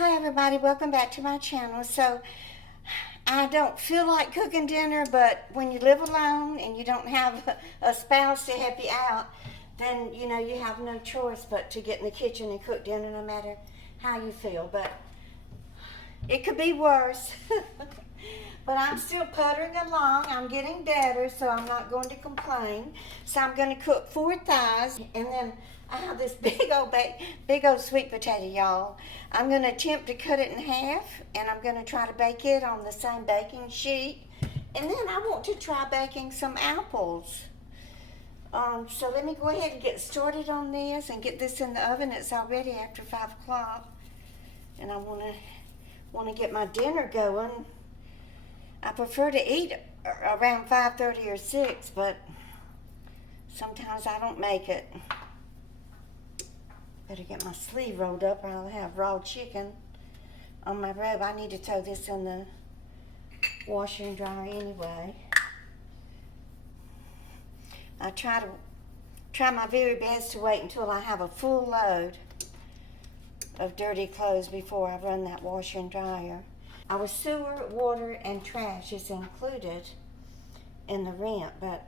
Hi everybody, welcome back to my channel. So I don't feel like cooking dinner, but when you live alone and you don't have a spouse to help you out, then you know you have no choice but to get in the kitchen and cook dinner no matter how you feel. But it could be worse. But I'm still puttering along. I'm getting better, so I'm not going to complain. So I'm going to cook 4 thighs, and then I have this big old sweet potato, y'all. I'm going to attempt to cut it in half, and I'm going to try to bake it on the same baking sheet. And then I want to try baking some apples. So let me go ahead and get started on this and get this in the oven. It's already after 5 o'clock, and I want to get my dinner going. I prefer to eat around 5:30 or 6, but sometimes I don't make it. Better get my sleeve rolled up or I'll have raw chicken on my robe. I need to throw this in the washer and dryer anyway. I try my very best to wait until I have a full load of dirty clothes before I run that washer and dryer. Our sewer, water, and trash is included in the rent, but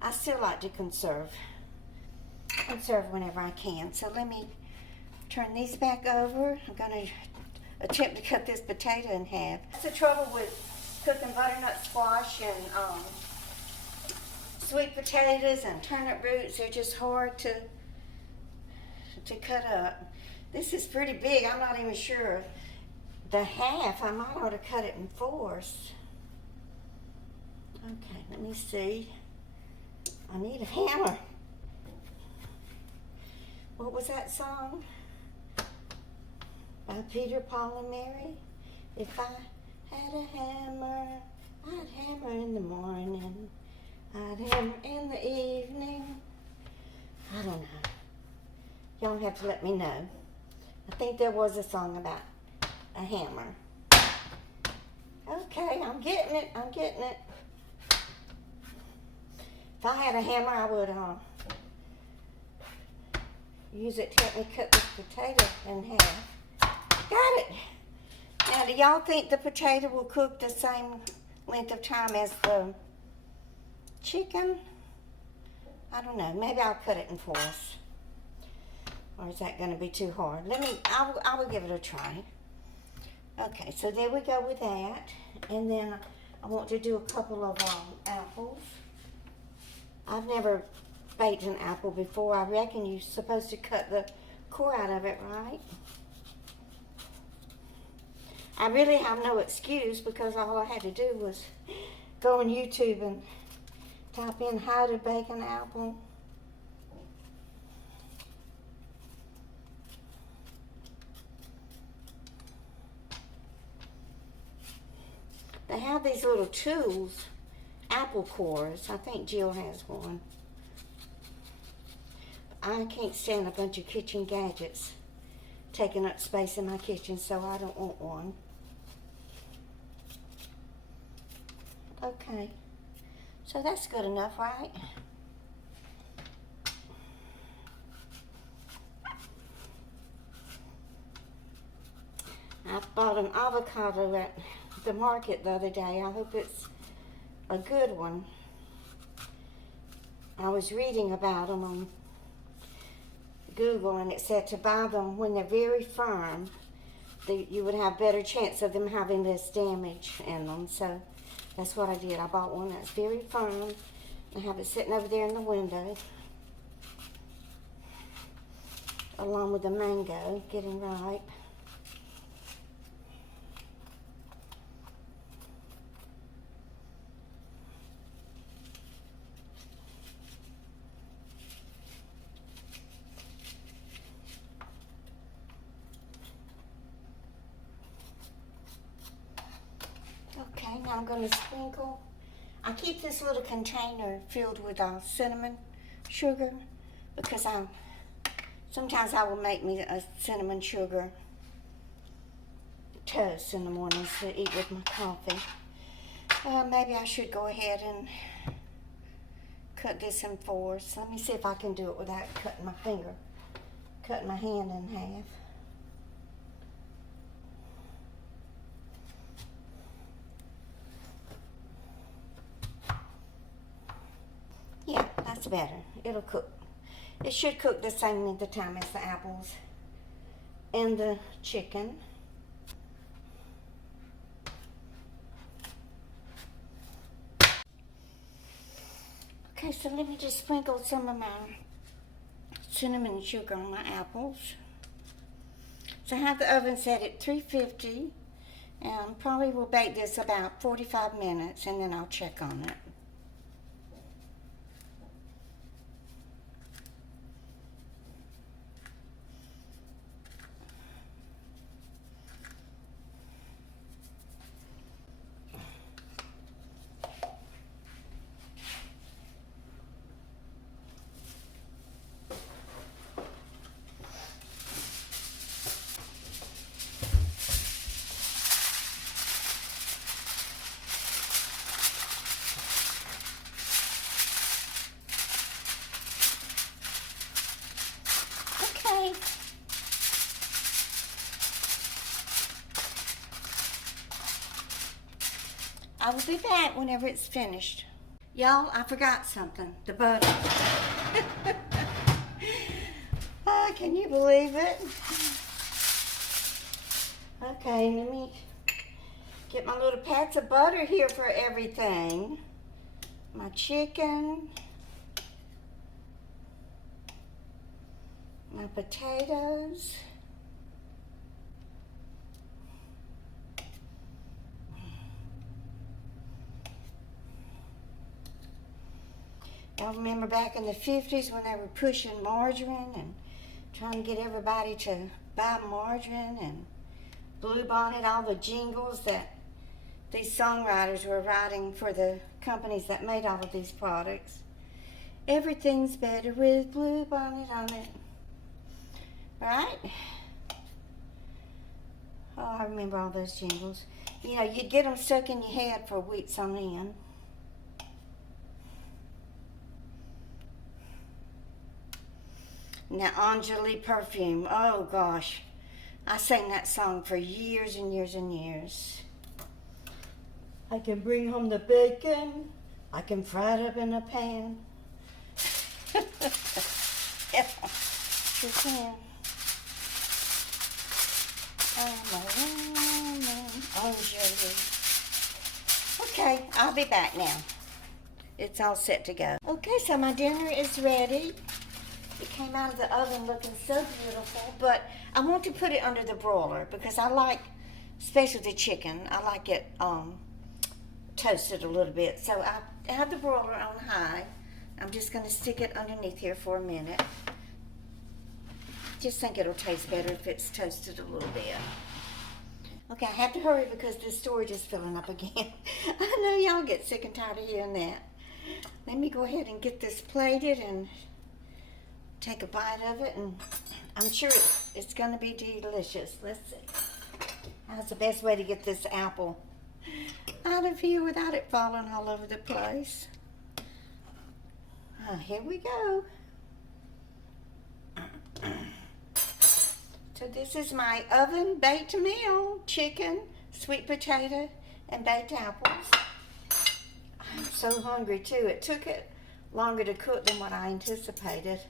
I still like to conserve whenever I can. So let me turn these back over. I'm going to attempt to cut this potato in half. That's the trouble with cooking butternut squash and sweet potatoes and turnip roots. They're just hard to cut up. This is pretty big. I'm not even sure. The half, I might ought to cut it in 4s. Okay, let me see. I need a hammer. What was that song? By Peter, Paul, and Mary? If I had a hammer, I'd hammer in the morning. I'd hammer in the evening. I don't know. Y'all have to let me know. I think there was a song about a hammer. Okay, I'm getting it. If I had a hammer, I would use it to help me cut this potato in half. Got it. Now, do y'all think the potato will cook the same length of time as the chicken? I don't know. Maybe I'll cut it in 4s. Or is that going to be too hard? I will give it a try. Okay, so there we go with that. And then I want to do a couple of apples. I've never baked an apple before. I reckon you're supposed to cut the core out of it, right? I really have no excuse because all I had to do was go on YouTube and type in how to bake an apple. They have these little tools, apple cores. I think Jill has one. I can't stand a bunch of kitchen gadgets taking up space in my kitchen, so I don't want one. Okay, so that's good enough, right? I bought an avocado at the market the other day. I hope it's a good one. I was reading about them on Google, and it said to buy them when they're very firm, you would have better chance of them having less damage in them. So that's what I did. I bought one that's very firm. I have it sitting over there in the window, along with the mango getting ripe. Okay, now I'm going to sprinkle. I keep this little container filled with cinnamon sugar because sometimes I will make me a cinnamon sugar toast in the mornings to eat with my coffee. Maybe I should go ahead and cut this in 4s. Let me see if I can do it without cutting my hand in half. better. It'll cook. It should cook the same the time as the apples and the chicken. Okay, so let me just sprinkle some of my cinnamon and sugar on my apples. So I have the oven set at 350, and probably will bake this about 45 minutes, and then I'll check on it. Okay. I will be back whenever it's finished. Y'all, I forgot something. The butter. Oh, can you believe it? Okay, let me get my little pats of butter here for everything. My chicken. My potatoes. Y'all remember back in the 50s when they were pushing margarine and trying to get everybody to buy margarine, and Bluebonnet, all the jingles that these songwriters were writing for the companies that made all of these products. Everything's better with Bluebonnet on it. Right? Oh, I remember all those jingles. You know, you'd get them stuck in your head for weeks on end. Now, Anjali perfume. Oh, gosh. I sang that song for years and years and years. I can bring home the bacon. I can fry it up in a pan. Yeah, sure can. Anjali. Okay, I'll be back now. It's all set to go. Okay, so my dinner is ready. It came out of the oven looking so beautiful, but I want to put it under the broiler because I like specialty chicken. I like it toasted a little bit. So I have the broiler on high. I'm just going to stick it underneath here for a minute. Just think it'll taste better if it's toasted a little bit. Okay, I have to hurry because the storage is filling up again. I know y'all get sick and tired of hearing that. Let me go ahead and get this plated and take a bite of it, and I'm sure it's going to be delicious. Let's see. How's the best way to get this apple out of here without it falling all over the place? Here we go. So this is my oven baked meal: chicken, sweet potato, and baked apples. I'm so hungry too. It took it longer to cook than what I anticipated.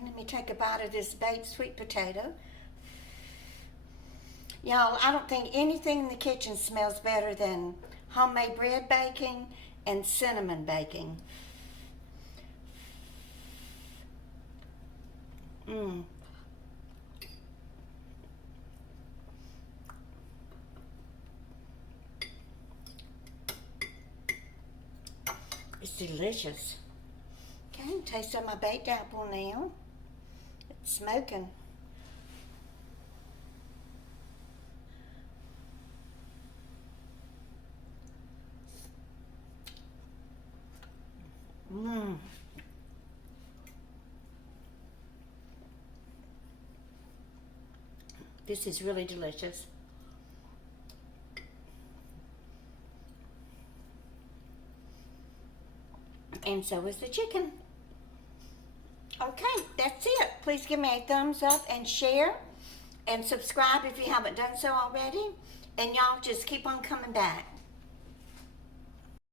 Let me take a bite of this baked sweet potato. Y'all, I don't think anything in the kitchen smells better than homemade bread baking and cinnamon baking. It's delicious. Okay, taste of my baked apple now. It's smoking. This is really delicious. And so is the chicken. Okay, that's it. Please give me a thumbs up and share and subscribe if you haven't done so already. And y'all just keep on coming back.